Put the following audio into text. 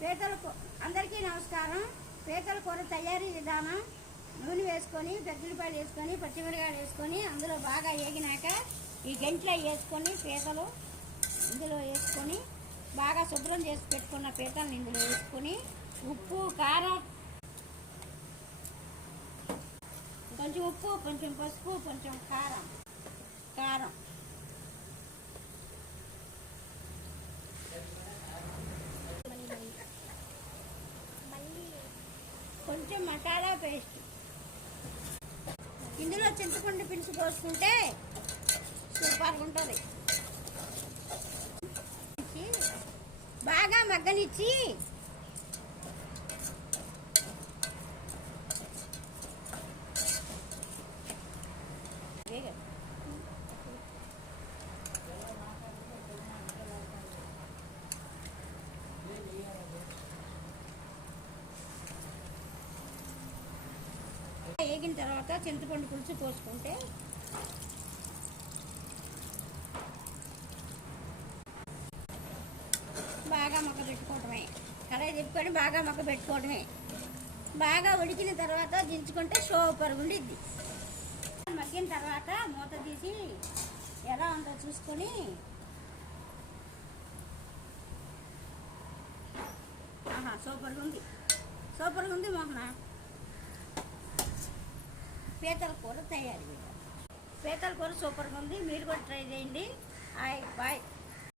అందరికీ నమస్కారం. పీతల కూర తయారీ విధానం: నూనె వేసుకొని, పెద్దపాయలు వేసుకొని, పచ్చిమిరకాయలు వేసుకొని, అందులో బాగా వేగినాక ఈ గంటలో వేసుకొని పీతలు ఇందులో వేసుకొని బాగా శుభ్రం చేసి పెట్టుకున్న పీతలను ఇందులో వేసుకొని ఉప్పు, కారం, కొంచెం ఉప్పు, కొంచెం పసుపు, కొంచెం కారం కొంచెం మసాలా పేస్ట్, ఇందులో చింతపండు పులుసు పోసుకుంటే సూపర్గా ఉంటుంది. బాగా మగ్గనిచ్చి వేగిన తర్వాత చింతపండు పులుసు పోసుకుంటే బాగా మగ్గ పెట్టుకోవటమే. కడాయి తిప్పుకొని బాగా మగ్గ పెట్టుకోవటమే. బాగా ఉడికిన తర్వాత దించుకుంటే సూపర్ ఉండిద్ది. మగ్గిన తర్వాత మూత తీసి ఎలా ఉందో చూసుకొని సూపర్గా ఉంది మోహన. పీతల కూర తయారీ. పీతల కూర సూపర్గా ఉంది. మీరు కూడా ట్రై చేయండి. బాయ్.